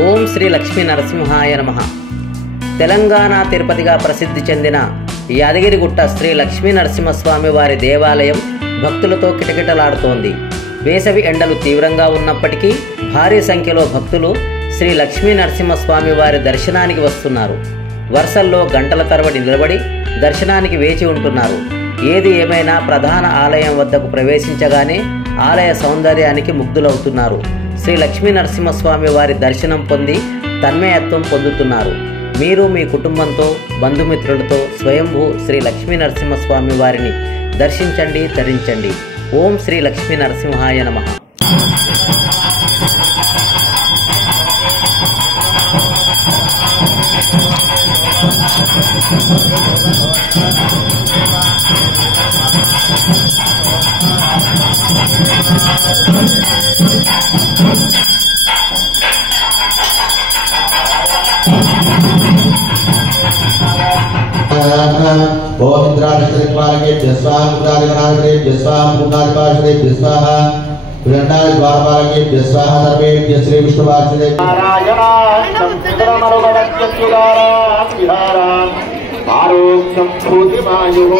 ఓం శ్రీ లక్ష్మీ నరసింహాయ నమః. తెలంగాణ తిరుపతిగా ప్రసిద్ధి చెందిన యాదగిరిగుట్ట శ్రీ లక్ష్మీ నరసింహస్వామి వారి దేవాలయం భక్తులతో కిటకిటలాడుతోంది. వేసవి ఎండలు తీవ్రంగా ఉన్నప్పటికీ భారీ సంఖ్యలో భక్తులు శ్రీ లక్ష్మీ నరసింహస్వామి వారి దర్శనానికి వస్తున్నారు. వరుసల్లో గంటల తరబడి నిలబడి దర్శనానికి వేచి ఉంటున్నారు. ఏది ఏమైనా ప్రధాన ఆలయం వద్దకు ప్రవేశించగానే ఆలయ సౌందర్యానికి ముగ్ధులవుతున్నారు. శ్రీ లక్ష్మీ నరసింహస్వామి వారి దర్శనం పొంది తన్మయత్వం పొందుతున్నారు. మీరు మీ కుటుంబంతో బంధుమిత్రులతో స్వయంభూ శ్రీ లక్ష్మీ నరసింహస్వామి వారిని దర్శించండి, తరించండి. ఓం శ్రీ లక్ష్మీ నరసింహాయ నమః. ओम इंद्रादिपालकेभ्यः स्वाहा, मुद्रादिगणाधिपेभ्यः स्वाहा, मुद्रादिपार्षदेभ्यः स्वाहा, पुरंडादिद्वारपालकेभ्यः स्वाहा, सर्वेभ्यः श्री विष्णुवासुदेव नारायणाख्यं चित्रमरुगणज्ञ सुदारां विहारां आरोग्यं भूतिमायुः